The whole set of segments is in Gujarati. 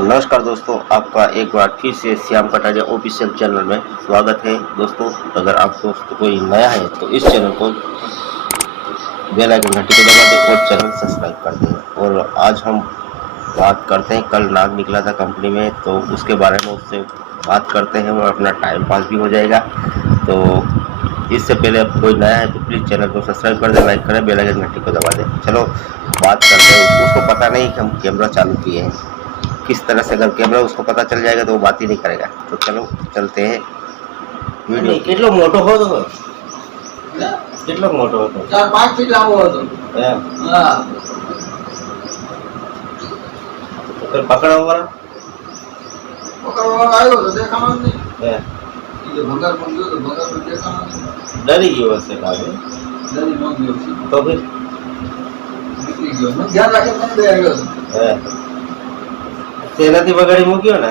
नमस्कार दोस्तों, आपका एक बार फिर से श्याम कटारिया ऑफिशियल चैनल में स्वागत है। दोस्तों, अगर आप दोस्त कोई नया है तो इस चैनल को बेल आइकन घंटी को दबा दें और चैनल सब्सक्राइब कर दें। और आज हम बात करते हैं, कल नाग निकला था कंपनी में, तो उसके बारे में उससे बात करते हैं और अपना टाइम पास भी हो जाएगा। तो इससे पहले अब कोई नया है तो प्लीज़ चैनल को सब्सक्राइब कर दें, लाइक करें, बेल आइकन घंटी को दबा दें। चलो बात करते हैं। उसको पता नहीं कि हम कैमरा चालू किए हैं, किस तरह से अगर कैमरा उसको पता चल जाएगा तो वो बात ही नहीं करेगा। तो चलो चलते हैं वीडियो। કેટલો મોટો હતો કેટલો મોટો હતો 4-5 ફીટ લાંબો હતો હા તો પકડવા વાળો આવ્યો તો દેખાણો જ નહીં હે એ ભંગાર પણ ગયો તો ભંગાર પણ દેખાણો નહીં ડરી ગયો હશે લાગે ડરી ન ગયો તો फिर નીકળી ગયો હું ધ્યાન રાખીને મને બે આવ્યો હે તેનાથી બગાડી મૂક્યો ને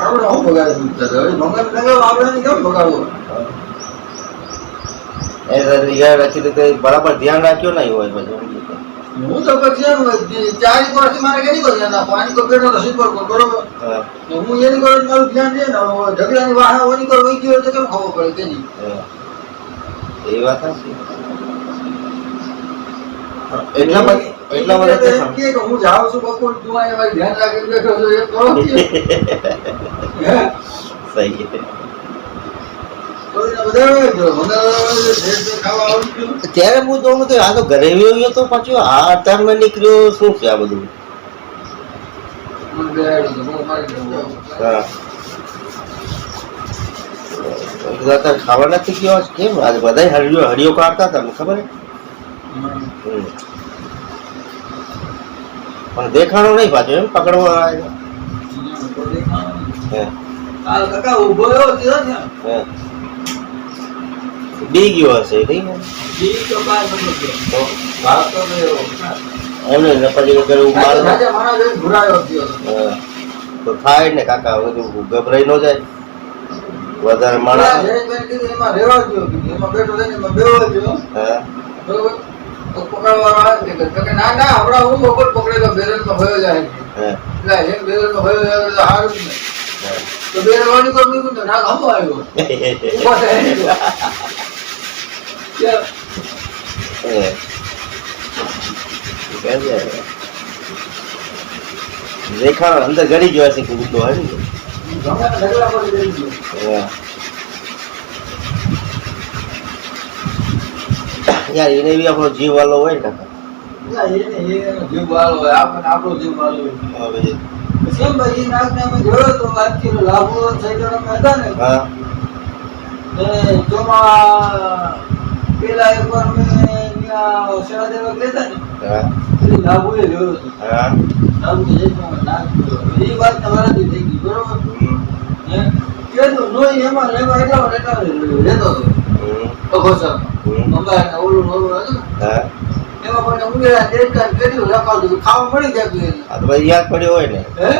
આપણે હું બગાડી મૂકતા હવે ભંગાર લગાવ આપણે કેમ બગાડવો રાખી દે બરાબર ધ્યાન રાખ્યો નહીં હોય પછી હું તો પછી ચાર વર્ષથી મારે કેની કરી ના પાણી કો પેટો તો સિમ્પલ કો બરોબર તો હું એની કોઈ મારું ધ્યાન દે ને ઢગલાની વાહા ઓની કોઈ વઈ ગયો તો કેમ ખબર પડે કેની એ વાત છે એટલા બધા કે હું જાઉં છું બપોર તું આ મારી ધ્યાન રાખીને બેઠો છો એ કરો સહી છે ત્યારે હું તો આ તો ઘરે આવ્યો તો પાછું આ અત્યારમાં નીકળ્યો શું છે આ બધું ખાવા નથી ગયો કેમ આજે બધા હળીઓ કાઢતા હતા મને ખબર પણ દેખાણો નહીં પાછું એમ પકડવા આવ્યા બી ગયો હશે નહીં એમને પછી તો થાય ને કાકા બધું ગભરાઈ ન જાય વધારે માણસ ના ના હમણાં હું બપોર પકડેલો બેરલ માં ભયો જાય બેરલ માં ભયો જાય સારું તો બેરલ વાળી કોઈ મૂક્યું તો ના હમો આવ્યો દેખાડો અંદર ગળી ગયો હશે કુદો હોય ને યાર એને બી આપણો જીવ વાલો હોય ને કાકા જીવ વાલો હોય આપણો જીવ વાલો હોય કેમ ભાઈ નાગને અમે જોયો તો વાત કર્યો લાભો સાઈડ હતા ને હા ચોમા પેલા એકવાર અમે સેવા દેવા લેતા ને લાભો એ જોયો હતો લાભો નાગ એ વાત તમારાથી થઈ ગઈ બરોબર કેતો નોઈ એમાં લેવા એટલા રહેતો હતો ઓછા મંગાને ઓલું હતું હા એમાં પણ ઉંગેરા દેડકા કેટલું રખાવતું ખાવા મળી જતું આ તો ભાઈ યાદ પડ્યો હોય ને હે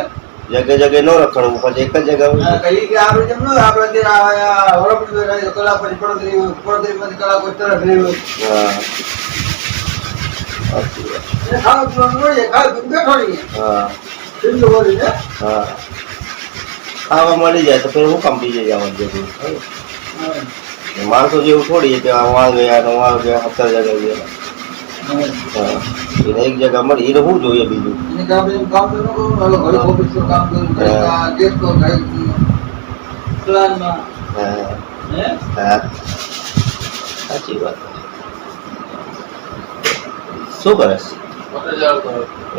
જગ્યા નો રખડવું પછી એક જ જગ્યા હોય કઈ કે આપણે જેમ નો આપણે ત્યાં વરપડી રહી કલા પછી પડતરી માંથી કલા કોઈ તરફ રહી હા ખાવા પીવાનું મળી જાય ખાવા પીને બેઠો રહીએ હા કેટલું વળી ને હા ખાવા મળી જાય તો પછી હું કામ બીજે જવાનું જરૂર માણસો જેવું થોડી કે વहाँ ગયા 17 જગ્યા ગયા એને એક જગ્યા મળી એને શું જોઈએ બીજું કામ તો ન કરું હાલો ઘરે ઓફિસ કામ કરું ગેટ તો પ્લાનમાં હા સાચી વાત શું કરે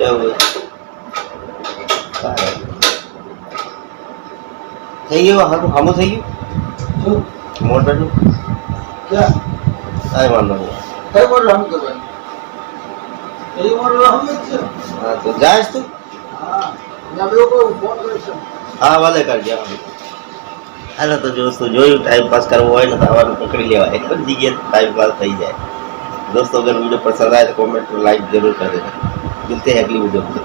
એવું થઈ ગયું હમું થઈ ગયું મોટરનું ક્યાં કાંઈ વાંધો નહીં કઈ મોડલ હમ કરવાની એ મોડલ હમ જ છે હા તો જાય તું હા ના બે કોઈ ફોન કરીશ હા વાલે કરજે હાલો તો દોસ્તો જોયું ટાઈમ પાસ કરવો હોય ને તો આવવાનું પકડી લેવાય એક જ જગ્યાએ ટાઈમ પાસ થઈ જાય दोस्तों अगर वीडियो पसंद आए तो कमेंट और लाइक जरूर कर देना। मिलते हैं अगली वीडियो में।